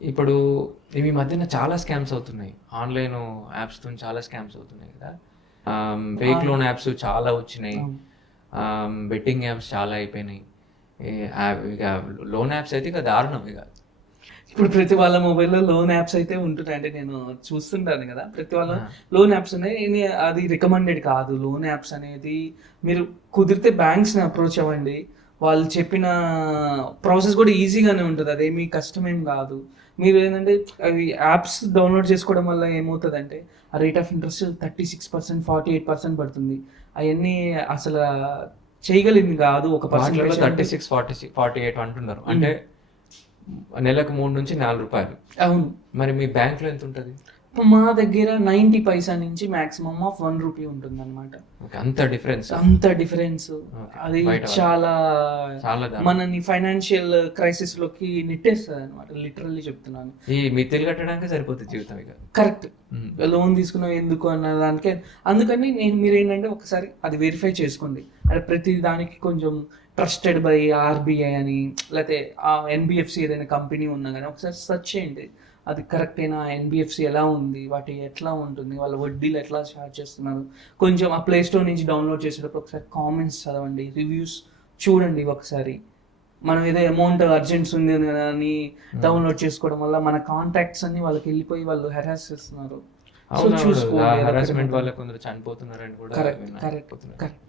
ఇప్పుడు ఇవి మధ్యన చాలా స్కామ్స్ అవుతున్నాయి. ఆన్‌లైన్ యాప్స్‌తోని చాలా స్కామ్స్ అవుతున్నాయి కదా! ఫేక్ లోన్ యాప్స్ చాలా వచ్చినాయి. అవును. బెట్టింగ్ యాప్స్ చాలా అయిపోయినాయి. ఈ ఇక లోన్ యాప్స్ అయితే ఇక దారుణం ఇక. ఇప్పుడు ప్రతి వాళ్ళ మొబైల్‌లో లోన్ యాప్స్ అయితే ఉంటున్నాయి. అంటే నేను చూస్తుంటాను కదా! ప్రతి వాళ్ళ ఆ! లోన్ యాప్స్ ఉన్నాయి. అది రికమెండెడ్ కాదు. లోన్ యాప్స్ అనేది మీరు కుదిరితే బ్యాంక్స్‌ని అప్రోచ్ అవ్వండి. వాళ్ళు చెప్పిన ప్రాసెస్ కూడా ఈజీగానే ఉంటది. అదేమి కష్టమేం కాదు. మీరు ఏంటంటే అవి యాప్స్ డౌన్‌లోడ్ చేసుకోవడం వల్ల ఏమవుతదంటే ఆ రేట్ ఆఫ్ ఇంట్రెస్ట్ 36%, 48% పడుతుంది. అయన్నీ అసల చేయగలిగింది కాదు. ఒక పర్సన్ వాటిలలో పేషెంట్ 36, 46, 48 అంటున్నారు. హ్మ్. అంటే నెలకు 3-4 రూపాయలు. అవును. మరి మీ బ్యాంక్‌లో ఎంతుంటది? మా దగ్గర 90 పైసా నుంచి మాక్సిమమ్ ఆఫ్ 1 రూపీ ఉంటుందన్నమాట. ఓకే. అంత డిఫరెన్స్. అంత డిఫరెన్స్. ఓకే. అది బయట వాళ్ళకి. చాలా చాలా దారుణం. మనని ఫైనాన్షియల్ క్రైసిస్‌లోకి నెట్టేస్తదన్నమాట. లిటరల్లీ చెప్తున్నాను. ఈ మిత్తిలు కట్టడానికే సరిపోతది జీవితం ఇక. కరెక్ట్. హ్మ్. లోన్ తీసుకున్నావు ఎందుకు అన్న దానికే అందుకని మీరేంటంటే ఒకసారి అది వెరిఫై చేసుకోండి. అంటే ప్రతి దానికి కొంచెం ట్రస్టెడ్ బై ఆర్‌బీఐ అని లేతే ఎన్‌బీఎఫ్‌సీ ఏదైనా కంపెనీ ఉన్నా గానీ ఒకసారి సెర్చ్ చేయండి. అది కరెక్టేనా? ఎన్‌బీఎఫ్‌సీ ఎలా ఉంది? వాటి ఎట్లా ఉంటుంది? వాళ్ళ వడ్డీలు ఎట్లా చార్జ్ చేస్తున్నారు? కొంచెం ఆ ప్లే స్టోర్ నుంచి డౌన్‌లోడ్ చేసేటప్పుడు ఒకసారి కామెంట్స్ చదవండి. రివ్యూస్ చూడండి ఒకసారి. మనం ఏదో అమౌంట్ అర్జెంట్స్ ఉంది కదా అని డౌన్‌లోడ్ చేసుకోవడం వల్ల మన కాంటాక్ట్స్ అన్నీ వాళ్ళకెళ్ళిపోయి వాళ్ళు హెరాస్ చేస్తున్నారు. సో అవునవును. ఆ చూసుకోండి అదొక్కటి హరాస్మెంట్ మాత్రం. వల్ల కొందరు చనిపోతున్నారని కూడా కరెక్ట్. విన్నాను. కరెక్ట్. పోతున్నారు. కరెక్ట్.